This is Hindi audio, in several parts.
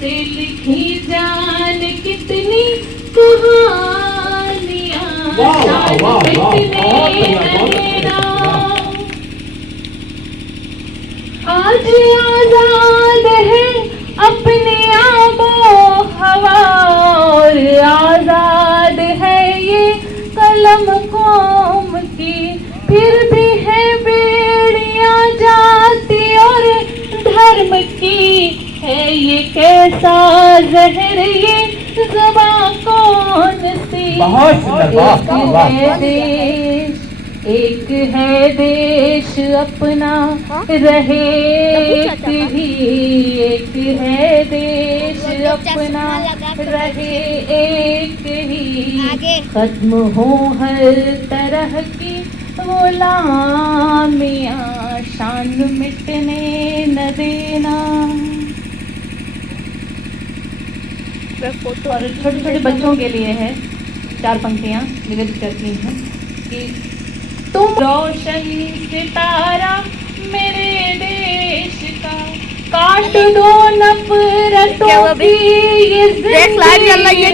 से लिखी जान कितनी कहानियां, शान मिटने न देना। आज आजाद है अपने आबो हवा, और आजाद है ये कलम कौम की, फिर भी है बेड़ियां जाति और धर्म की। है ये कैसा जहर ये ज़बां कौन सी। एक है देश अपना रहे एक ही, एक है देश अपना रहे एक ही। खत्म हो हर तरह की गुलामियां, शान मिटने न देना। और छोटे छोटे बच्चों के लिए है 4 पंक्तियां निवेदित करती हैं कि तुम रोशन सितारा मेरे देश का, काट दो नफरतों की ये जिंदगी,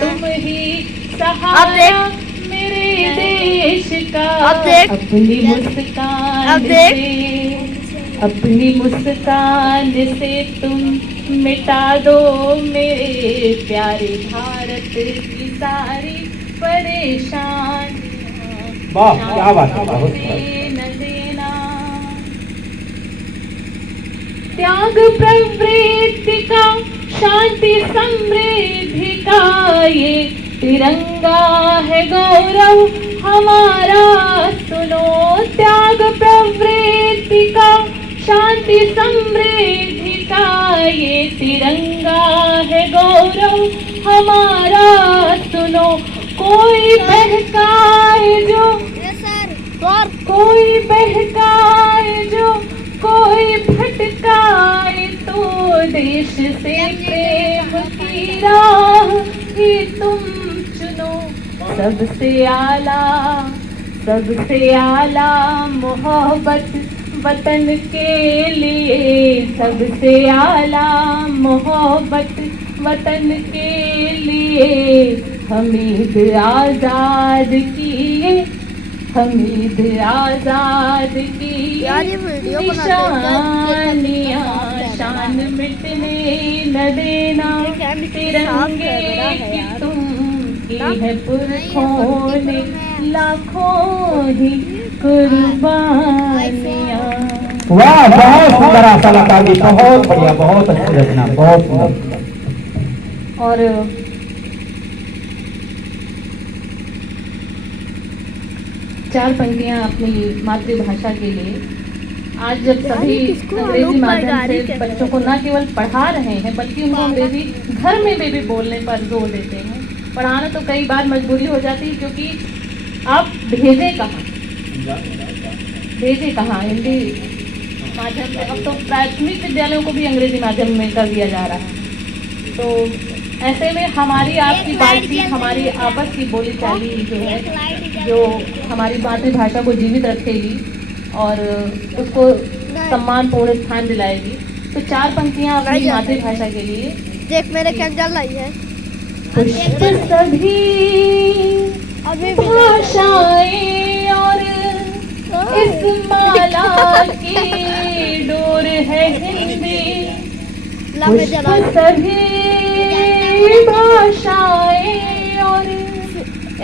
तुम ही सहारा मेरे देश का। अपनी मुस्कान से तुम मिटा दो मेरे प्यारे भारत की सारी परेशान। वाह, क्या बात है, बहुत न देना। त्याग प्रवृत्ति का, शांति समृद्धि का ये तिरंगा है गौरव हमारा, सुनो। त्याग प्रवृत्ति का, शांति समृद्धि का ये तिरंगा है गौरव हमारा, सुनो। कोई बहकाए जो, कोई बहकाए जो, कोई भटकाए तो देश से प्रेम की राह ही तुम चुनो। सबसे आला मोहब्बत वतन के लिए, सबसे आला मोहब्बत वतन के लिए। हमीद आजाद की, हमीद आजाद की निशानियां, शान मिटने न देना। तिरंगे की तुम की है पुरखों ने लाखों ही कुर्बानियां। वाह, बहुत सुंदर कलाकार जी, बहुत बढ़िया, बहुत अच्छी रचना, बहुत सुंदर। और चार पंक्तियां अपनी मातृभाषा के लिए। आज जब सभी अंग्रेजी माध्यम से बच्चों को न केवल पढ़ा रहे हैं बल्कि उनको अंग्रेजी घर में भी बोलने पर जोर देते हैं। पढ़ाना तो कई बार मजबूरी हो जाती है, क्योंकि आप भेजे कहाँ हिंदी माध्यम से। अब तो प्राथमिक विद्यालयों को भी अंग्रेजी माध्यम में कर दिया जा रहा है। तो ऐसे में हमारी आपकी बातचीत, हमारी आपस की बोली चाली जो है, जो हमारी मातृभाषा को जीवित रखेगी और उसको सम्मानपूर्ण स्थान दिलाएगी। तो 4 पंक्तियां अपनी मातृभाषा के लिए। देख मेरे क्या जल रही है। पुष्प सभी भाषाएं और इस माला की डोर है हिंदी। पुष्प सभी भाषाएं और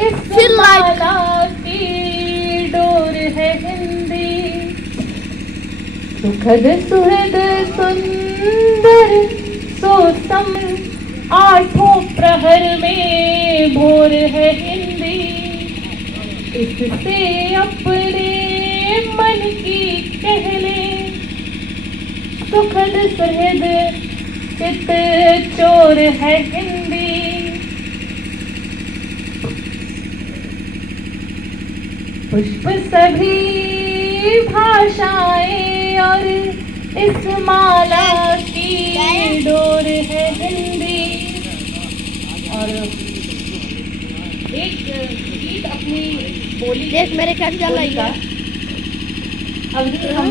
इस माला की डोर है हिंदी। सुखद सुहृद सुंदर सोसम आठों प्रहर में भोर है हिंदी। इससे अपने मन की कह ले, सुखद सुहृद चित चोर है हिंदी। पुष्प सभी भाषाएं और इस माला की डोर है हिंदी। और एक गीत अपनी बोली। देख मेरे क्या चल रही है। अब हम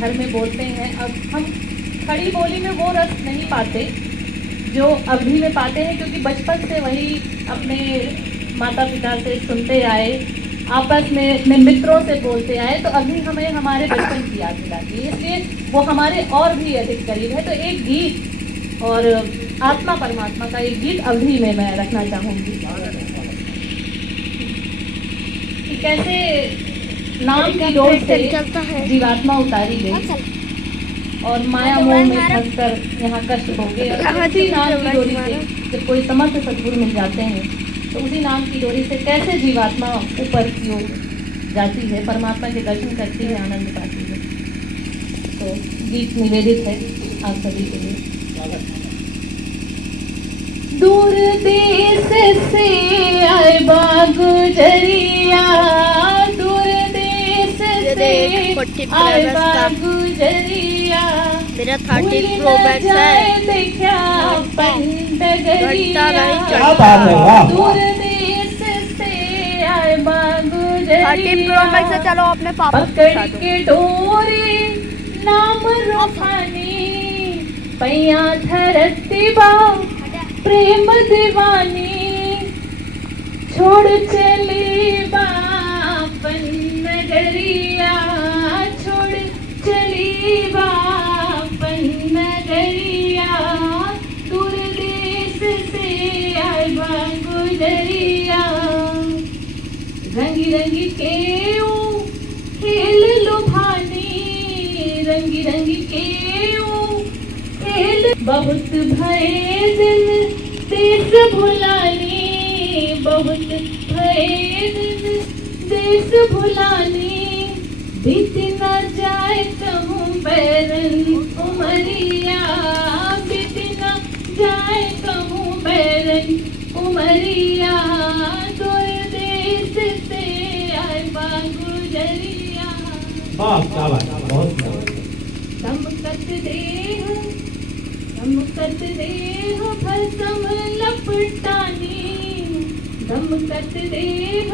घर में बोलते हैं, अब हम खड़ी बोली में वो रस नहीं पाते जो अवधि में पाते हैं, क्योंकि बचपन से वही अपने माता पिता से सुनते आए, आपस में अपने मित्रों से बोलते आए, तो अभी हमें हमारे बचपन की याद दिलाती है, इसलिए वो हमारे और भी अधिक करीब है। तो एक गीत और आत्मा परमात्मा का एक गीत अवधि में मैं रखना चाहूँगी कि कैसे नाम की डोर से जीवात्मा उतारी गई और माया मोह में फंसकर यहाँ कष्ट भोगे, और उसी नाम की डोरी से जब कोई समर्थ सद्गुरु मिल जाते हैं तो उसी नाम की डोरी से कैसे जीवात्मा ऊपर की ओर जाती है, परमात्मा के दर्शन करती है, आनंद पाती है। तो गीत निवेदित है आप सभी के लिए। दूर देश से आए गुजरिया, दूर देश से आए गुजरिया, मेरा 13 प्रो मैक्स है। देखा पंडगरिया, क्या बात है, वाह। दूर देश से आए गुजरिया, 13 प्रो मैक्स है। चलो अपने पापा पकड़ के डोरे नाम रूहानी, पैया धरती बा प्रेम दीवानी, छोड़ चली बापन नगरिया, छोड़ चली बापन नगरिया, दूर देश से आए गुजरिया, रंगी रंगी के खेल लुभानी, रंगी रंगी के खेल, बहुत भये दिन देश भुलानी, बहुत भये दिन देश भुलानी, बीत न जाए कहूँ बैरन उमरिया, बीत न जाए कहूँ बैरन उमरिया, दूर देश से आए गुजरिया। वाह, क्या बात है, बहुत सुंदर। दमकत देह भस्म लपटानी, दमकत देह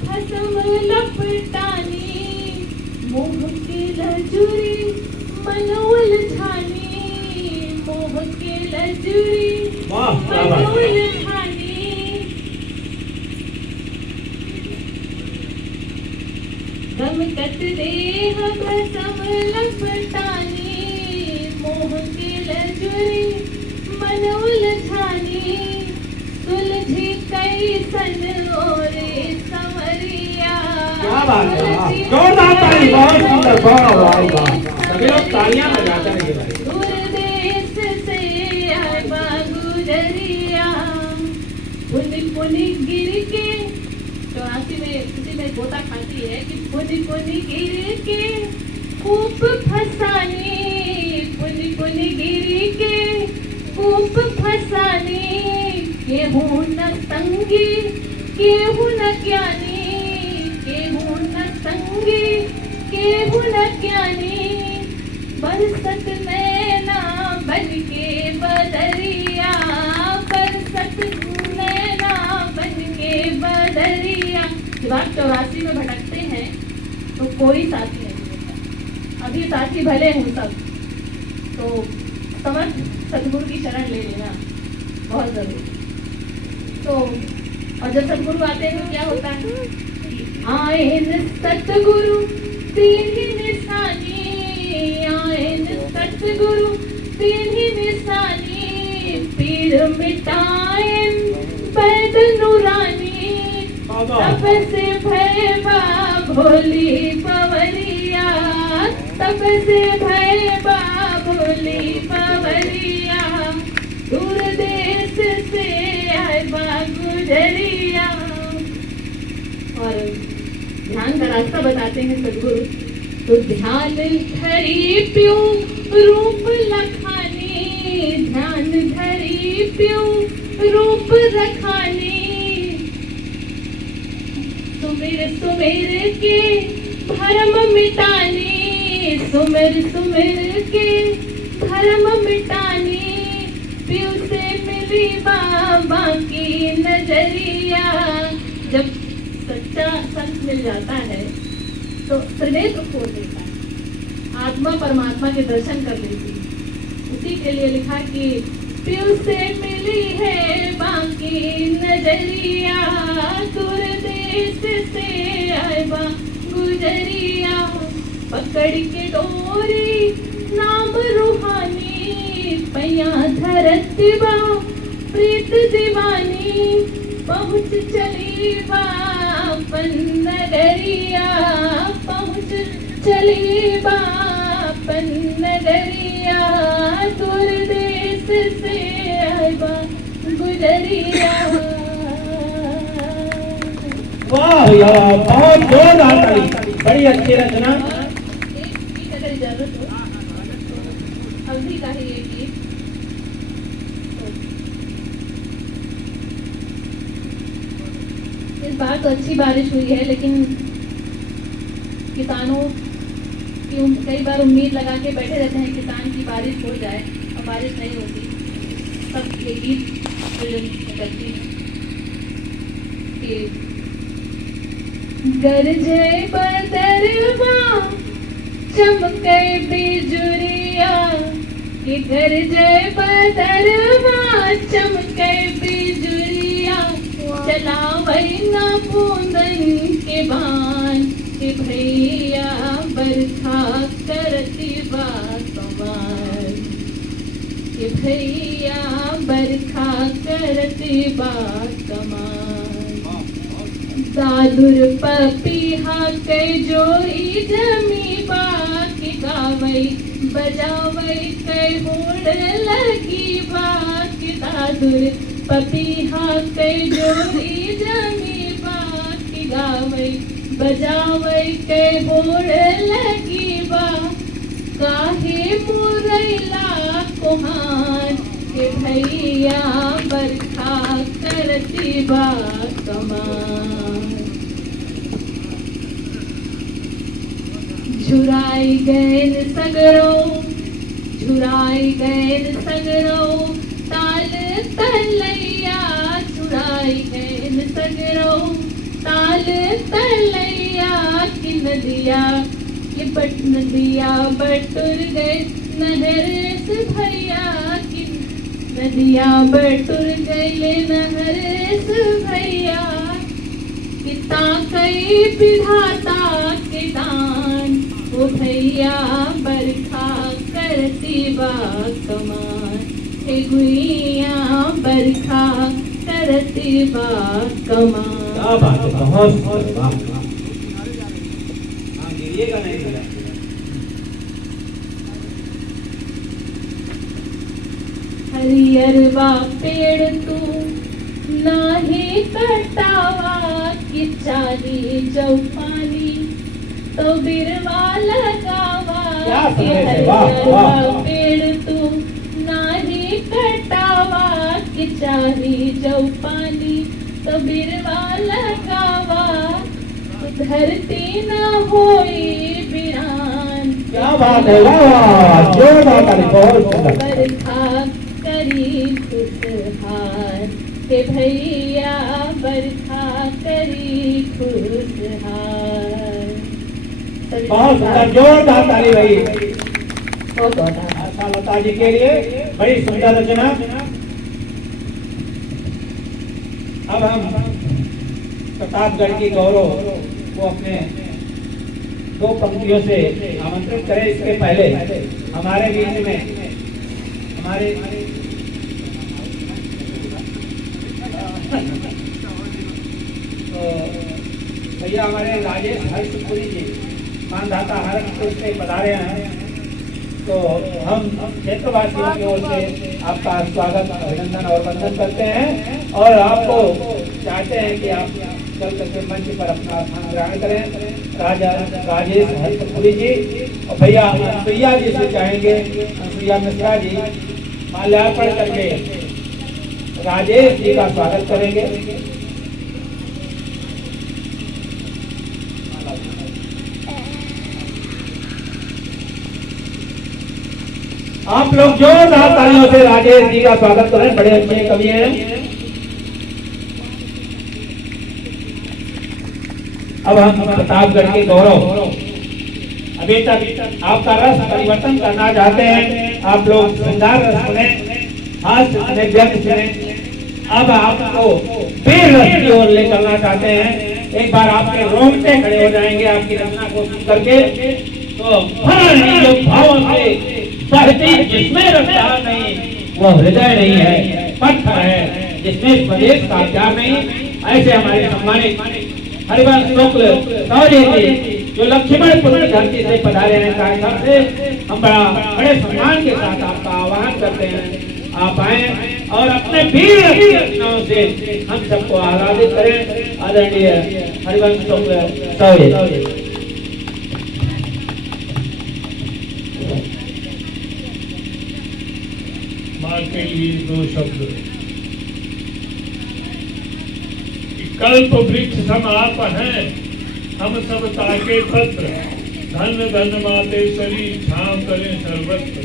भस्म लपटानी, मोह के लजुरी मन उलझानी, मोह के लजुरी वाह, क्या मन बात है। उलझानी, दमकत देह भस्म लपटानी, मोह के लजुरी मन उलझानी, सुलझी कैसन ओरे संवरिया, क्या बात है, वाह। जोरदार ताली, बहुत सुंदर, वाह वाह वाह। सभी लोग तालियां बजाते रहिए भाई। दूर देश से आए गुजरिया, पुन पुन गिर के 84 में किसी में गोता खाती है कि पुन पुन गिर के कूप फसानी, पुन पुन गिर के कूप फसानी, केहू न संगी केहू न ज्ञानी, केहू न संगी केहू न ज्ञानी, बरसत नैना बन के बदरिया, बरसत नैना बन के बदरिया। जब आप 84 में भटकते हैं तो कोई साथी नहीं होता, अभी साथी भले हों सब, तो समर्थ सद्गुरु की शरण ले लेना बहुत जरूरी। तो और जब सद्गुरु आते हैं तो क्या होता है, आए न सतगुरु तेरी निशानी, आए न सतगुरु तेरी निशानी, पीड़ मिटाए पैद नूरानी, तब से भैबा भोली पवरिया, तब से भैबा भोली पवरिया, दूर देश से आए गुजरिया। और ध्यान का रास्ता बताते हैं सद्गुरु, तो ध्यान धरी प्यू रूप लखानी, ध्यान धरी प्यू रूप रखानी, सुमिर सुमिर के भरम मिटानी, सुमिर सुमिर के भरम मिटानी, प्यू से मिली बाबा की नजरिया। जब सच्चा संत मिल जाता है तो त्रिनेत्र खोल देता है, आत्मा परमात्मा के दर्शन कर लेती है, उसी के लिए लिखा कि प्यू से मिली है बाकी नजरिया, दूर देश से आए बा गुजरिया, पकड़ के डोरी नाम रूहानी, पैया धरत बा प्रीत दीवानी, पहुँच चली बापन नगरिया, पहुँच चली बापन नगरिया, दूर देश से आए बा गुजरिया। वाह यार, बहुत जोरदार ताली, बड़ी अच्छी रचना। एक अगर इजाजत हो, अवधि का ही एक गीत। इस बार तो अच्छी बारिश हुई है, लेकिन किसानों की कई बार उम्मीद लगा के बैठे रहते हैं किसान की बारिश हो जाए, और बारिश नहीं होती। सब ये गीत करती है कि गरजे बदरवा चमके बिजुरिया, कि गरजे बदरवा चमके बिजुरिया, चलावई ना बूंदन के बान, कि भैया बरखा करती बा कमाल, कि भैया बरखा करती बा कमाल। दादुर पपीहा के जोरी जमी बाकी गावई, बजावई के होड़ लगी बाकी, दादुर पपीहा के जोरी जमी बाकी गावई, बजावई के होड़ लगी बा, काहे मुरैला कोहान, के भैया बरखा करती बा कमाल। झुराई गैन सगरो, झुराई गैन सगरो, ताल तलैया, झुराई गैन सगरो, ताल तलैया, कि नदिया ये बट नदिया बटुर गए नहर से भैया, कि नदिया बटुर गए नहर से भैया, कि ताकई विधाता के दान, ओ भैया बरखा करती बा कमाल, हे गुइया बरखा करती बा कमाल। क्या बात है, बहुत वाह। हाँ, गिरिएगा नहीं मेरा। हरियरवा पेड़ तू नाही कटावा, कि चाली चौपानी तो बिरवा लगावा, क्या कि संदेश है, वाह, हरियरवा वाह। पेड़ तू नाही कटावा, कि चाली चौपानी तो बिरवा लगावा, तो धरती न होई बिरान, क्या बात है, वाह, जोरदार ताली, बहुत सुंदर। बरखा करी खुशहाल, के भैया बरखा करी खुशहाल। बहुत सुंदर, जोरदार ताली भाई। बहुत बहुत आशा लता जी के लिए बड़ी सुंदर रचना। अब हम प्रतापगढ़ की गौरव को अपने दो पंक्तियों से आमंत्रित करें। इसके पहले हमारे बीच में हमारे तो भैया हमारे राजेश हर्षपुरी जी मानधाता हरपुर से पधारे हैं, तो हम क्षेत्रवासियों की ओर से आपका स्वागत, अभिनंदन और वंदन करते हैं, और आपको चाहते हैं कि आप चल करके मंच पर अपना स्थान ग्रहण करें। राजेश हर्षपुरी जी और भैया अनुसुईया जी से चाहेंगे, अनुसुईया मिश्रा जी माल्यार्पण करके राजेश जी का स्वागत करेंगे। आप लोग जोरदार तालियों से राजेश जी का स्वागत करें, बड़े अच्छे कवि हैं। अब हम प्रतापगढ़ के गौरव अभी तक आपका रस परिवर्तन करना चाहते हैं, आप लोग श्रृंगार रस सुने, हास्य सुने, व्यंग्य सुने। अब आपको वीर रस की ओर ले चलना चाहते हैं। एक बार आपके रोंगटे खड़े हो जाएंगे आपकी रचना को सुन करके। तो जो भावों से बहती जिसमें रफ्तार नहीं वह हृदय नहीं है, पत्थर है जिसमें स्वदेश का प्यार नहीं। ऐसे हमारे सम्मानित हरिवंश शुक्ल सौर्य जी जो लक्ष्मणपुर की धरती से पधारे हैं कार्यक्रम से, हम बड़े सम्मान के साथ आपका आह्वान करते हैं। आप आए और अपने वीर रचनाओं से हम सबको आराधित करें। आदरणीय हरिवंश शुक्ल सौर्य। माँ के लिए दो शब्द। कल्प वृक्ष सम आप हैं, हम सब ताके पत्र, धन धन मातेश्वरी छांव करें सर्वत्र।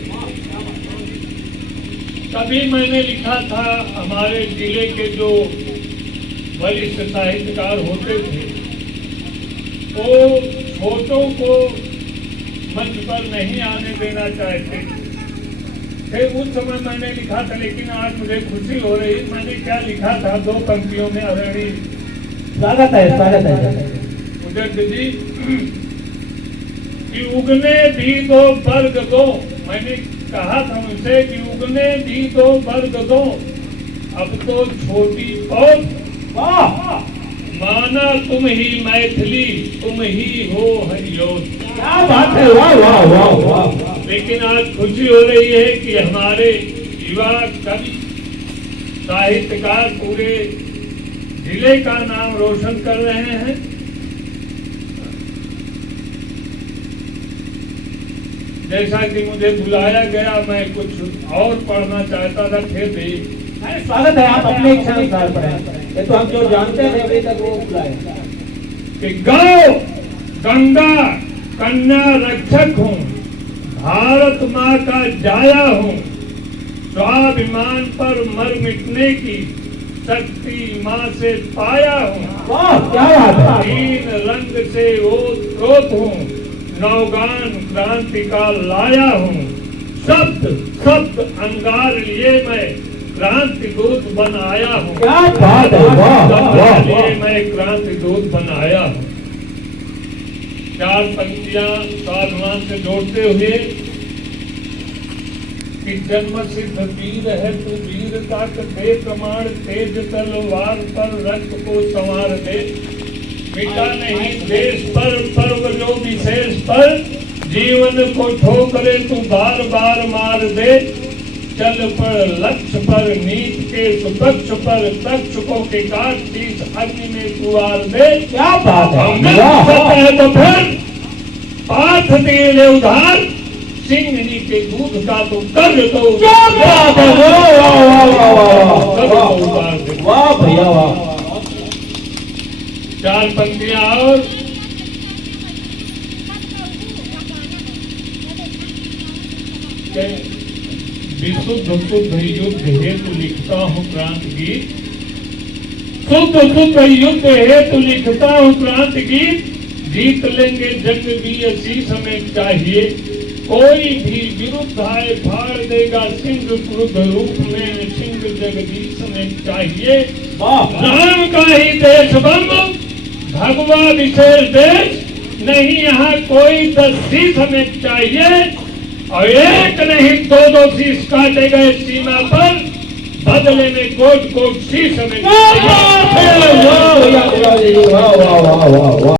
कभी मैंने लिखा था, हमारे जिले के जो वरिष्ठ साहित्यकार होते थे वो छोटों को मंच पर नहीं आने देना चाहते थे। उस समय मैंने लिखा था, लेकिन आज मुझे खुशी हो रही। मैंने क्या लिखा था, दो पंक्तियों में आदरणीय स्वागत है उदय जी कि उगने भी दो वर्ग दो। मैंने कहा था उनसे कि उगने भी दो वर्ग दो, अब तो छोटी पौध माना तुम ही मैथिली, तुम ही हो हरियों। क्या बात है, वाह वाह वाह वाह। लेकिन आज खुशी हो रही है कि हमारे युवा कवि साहित्यकार पूरे जिले का नाम रोशन कर रहे हैं। जैसा कि मुझे बुलाया गया, मैं कुछ और पढ़ना चाहता था, फिर भी स्वागत है, आप अपने इच्छा अनुसार पढ़ें। ये तो हम जो जानते थे अभी तक वो बुलाए कि गौ गंगा कन्या रक्षक हूँ, भारत माँ का जाया हूँ, स्वाभिमान पर मर मिटने की शक्ति माँ से पाया हूँ। वाह क्या बात है। तीन रंग से ओत हूँ, नौगान क्रांति का लाया हूँ, शब्द शब्द अंगार लिए मैं क्रांति दूत बन आया हूँ। क्या बात है, वाह वाह लिए मैं क्रांति दूत बन आया हूँ। चार पंक्तियां स्वाभिमान से जोड़ते हुए कि जन्म सिद्ध वीर है तू, वीरता दे प्रमाण, तेज तलवार पर रक्त को संवार दे। मिटा नहीं देश पर पर्व जो विशेष पर, जीवन को ठोकरे तू बार बार मार दे। चल पर लक्ष्य पर नीत के सुपक्ष पर, तक्षकों के काट शीश अग्नि में कुआर दे। क्या बात है तो फिर पाठ दिए ले उधार, सिंहनी के दूध का तो कर दो। क्या बात है, वाह भैया वाह। चार पंक्तियां और विशुद्ध शुद्ध युद्ध हेतु लिखता हूँ क्रांति गीत, शुद्ध शुद्ध युद्ध हेतु लिखता हूँ क्रांति गीत। जीत लेंगे जंग भी इसी समय चाहिए, कोई भी विरुद्ध आए फाड़ देगा सिंह क्रुद्ध रूप में, सिंह जगदीश में चाहिए। राम का ही देश बंद भगवा विशेष देश, नहीं यहाँ कोई 10 शीश हमें चाहिए, और एक नहीं 2-2 शीश काटे गए सीमा पर, बदले में कोट कोट शीश हमें चाहिए।